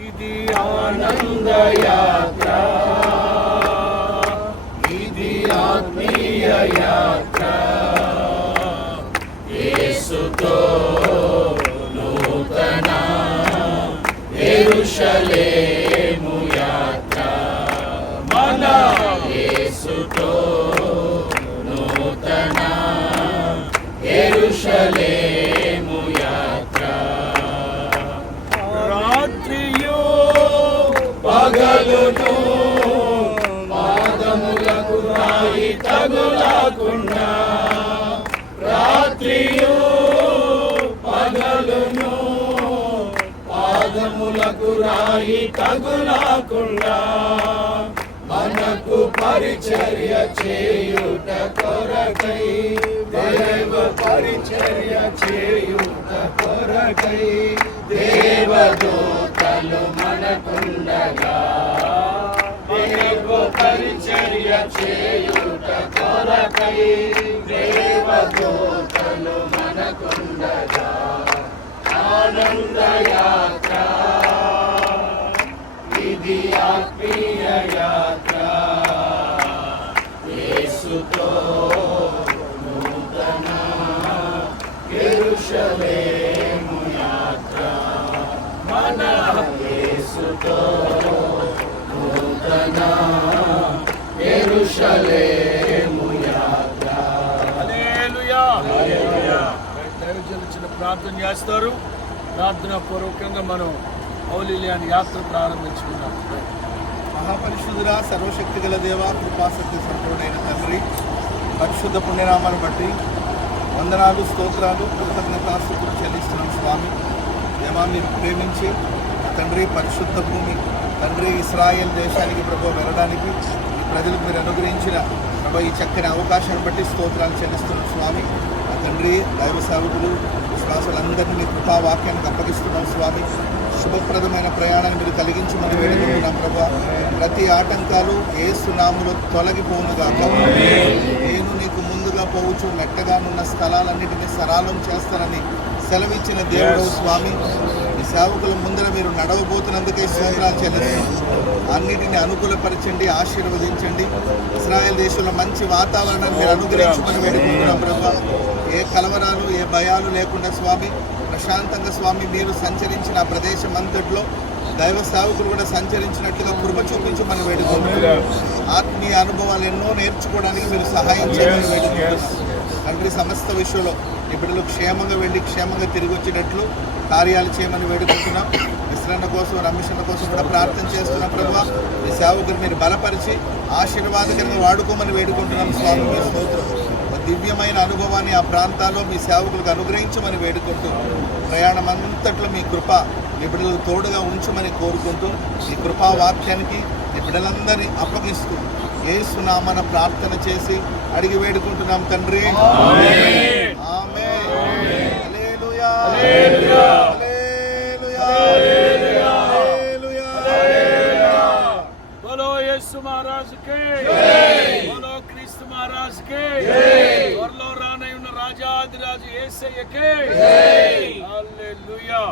ఇది ఆనంద యాత్ర ఇది ఆత్మీయ యాత్ర యేసుతో నూతన ఎరుషలేము తగులకుండా రాత్రియు పగలును పాదములకు రాయి తగులకుండా మనకు పరిచర్య చేయుట కొరకై దేవ పరిచర్య చేయుట కొరకై దేవదూతలు మనకుండగా దేవ పరిచర్య చేయుట కొరకై దేవదూతలు మనకుండగా. ఆనంద ఇది ఆత్మీయ యాత్ర యేసుతో నూతన ఎరుషలేము యాత్ర. మన యేసుతో ప్రార్థన చేస్తారు. ప్రార్థన పూర్వకంగా మనం ఔలిలియాని యాత్ర ప్రారంభించుకున్నాం మహాపరిశుద్ధుల సర్వశక్తి గల దేవ కృపాసక్తి సంపూర్ణైన తండ్రి పరిశుద్ధ పుణ్యనామాన్ని బట్టి వందనాలు స్తోత్రాలు కృతజ్ఞతాస్తుతులు చెల్లిస్తున్నాం స్వామి. దేవా మీరు ప్రేమించి తండ్రి పరిశుద్ధ భూమి తండ్రి ఇస్రాయేల్ దేశానికి ప్రభు వెళ్ళడానికి ప్రజలకు మీరు అనుగ్రహించిన ప్రభా ఈ చక్కని అవకాశాన్ని బట్టి స్తోత్రాలు చెల్లిస్తున్నాం స్వామి. ఆ తండ్రి దైవ సేవకులు విశ్వాసులందరినీ మీ కృపావాక్యానికి అప్పగిస్తున్నాం స్వామి. శుభప్రదమైన ప్రయాణాన్ని మీరు కలిగించమని వేడుకుంటున్నాం ప్రభా. ప్రతి ఆటంకాలు ఏ సునాములు తొలగిపోనుగాక నేను నీకు ముందుగా పోవచ్చు మెట్టగానున్న స్థలాలన్నింటినీ సరాలం చేస్తానని సెలవిచ్చిన దేవుడు స్వామి ఈ సేవకుల ముందర మీరు నడవబోతున్నందుకే స్తోత్రాలు చెల్లిస్తున్నాం అన్నిటిని అనుకూలపరచండి ఆశీర్వదించండి. ఇస్రాయల్ దేశంలో మంచి వాతావరణాన్ని మీరు అనుగ్రహించమని వేడుకుంటున్నాం ప్రభా. ఏ కలవరాలు ఏ భయాలు లేకుండా స్వామి ప్రశాంతంగా స్వామి మీరు సంచరించిన ఆ ప్రదేశం అంతట్లో దైవ సేవకులు కూడా సంచరించినట్లుగా కృప చూపించమని వేడుకుంటున్నాం. ఆత్మీయ అనుభవాలు ఎన్నో నేర్చుకోవడానికి మీరు సహాయం చేయమని వేడుకుంటున్నాం. తండ్రి సమస్త విషయంలో ఈ బిడ్డలు క్షేమంగా వెళ్ళి క్షేమంగా తిరిగి వచ్చేటట్లు కార్యాలు చేయమని వేడుకుంటున్నాం. విశ్రణ కోసం రమేషణ కోసం కూడా ప్రార్థన చేస్తున్నాం ప్రభావ మీ సేవకులు మీరు బలపరిచి ఆశీర్వాదకరంగా వాడుకోమని వేడుకుంటున్నాం స్వామి మీ స్తోత్రం. దివ్యమైన అనుభవాన్ని ఆ ప్రాంతాల్లో మీ సేవకులకు అనుగ్రహించమని వేడుకుంటూ ప్రయాణం అంతట్లో మీ కృప మీ బిడ్డలకు తోడుగా ఉంచమని కోరుకుంటూ ఈ కృపా వాక్యానికి మీ బిడ్డలందరినీ అప్పగిస్తూ ఏసునామన ప్రార్థన చేసి అడిగి వేడుకుంటున్నాం తండ్రి. యేసు మహారాజుకి. బోలో క్రీస్తు మహారాజుకి. త్వరలో రానై ఉన్న రాజాదిరాజు ఏసయ్యకి. హల్లెలూయా.